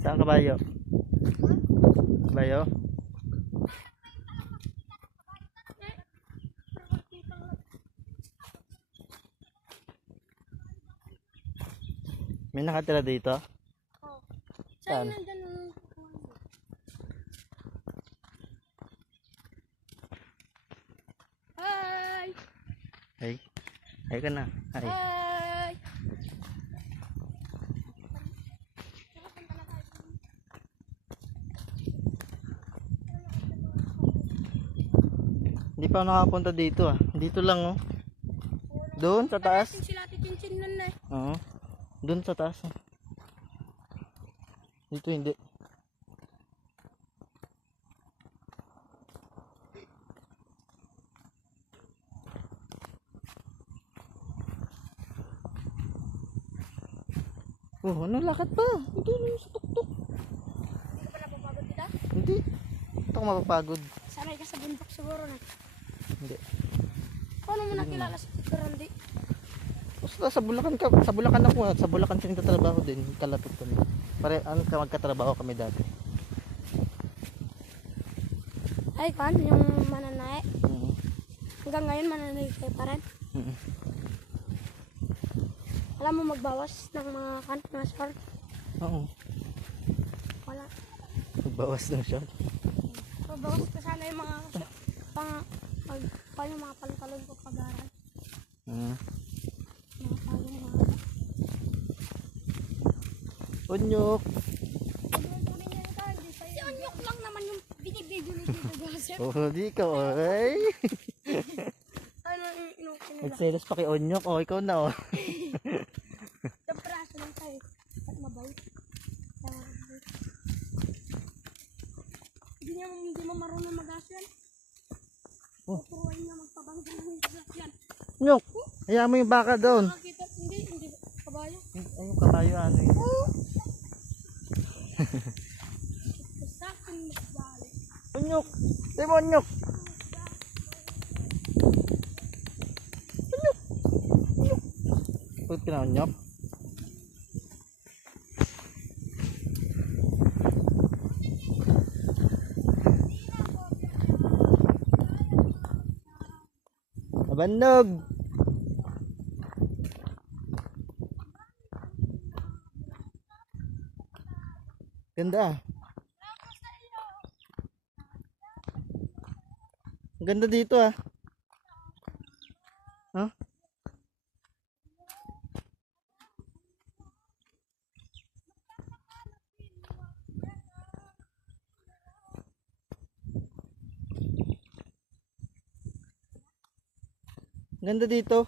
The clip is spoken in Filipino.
Saan kabayo? Kabayo? May nakatira dito? Oh. Saan? Saan nandyan ang... Hi! Ay. Ay ka na. Ay. Hi! Hindi pa ako nakapunta dito ah. Dito lang oh. Doon sa taas. Sila tichinchin nun eh. Oo. Doon sa taas. Dito hindi. Oh, ano lakad pa? Hindi lang sa tuktok. Hindi ka pa napapagod kita? Hindi. Ito ako mapapagod. Sanay ka sa bundok siguro na. Hindi. Paano mo nakilala si Tito Randy? Basta sa Bulacan ka, sa Bulacan ako at sa Bulacan siya nagtatrabaho din, kalapit kami. Pare, ano ka magkatrabaho kami dati. Ay, kan, yung mananae. Mhm. Hanggang ngayon mananae kayo pa rin. Mhm. Alam mo magbawas ng mga kan, mga short? Oo. Wala. Magbawas ng shot. Magbawas ka sana yung mga yung mga paltalon ko kagaran. Mhm. Mga palong mga... Unyok. Si Onyok lang naman yung binibidyo ni Tito Joseph. Oh, di ka oy. Ano yung inukin nila? Nagselos pa kay Onyok. Oh, ikaw na oh. Sa praso lang tayo. At mabay. Hindi mo marunong mag-asyan. Oh. Tuturuan niya magpabangga ng sasakyan. Onyok, hayaan mo yung baka doon. Nakakita, hindi kabayo. Ay, yung kabayo ano yun. Sa akin magdali. Onyok. Di mo Onyok. Onyok. Onyok. Pagod ka na Onyok. Nabannog. Ganda ah. Ang ganda dito ah. Huh? Ang ganda dito.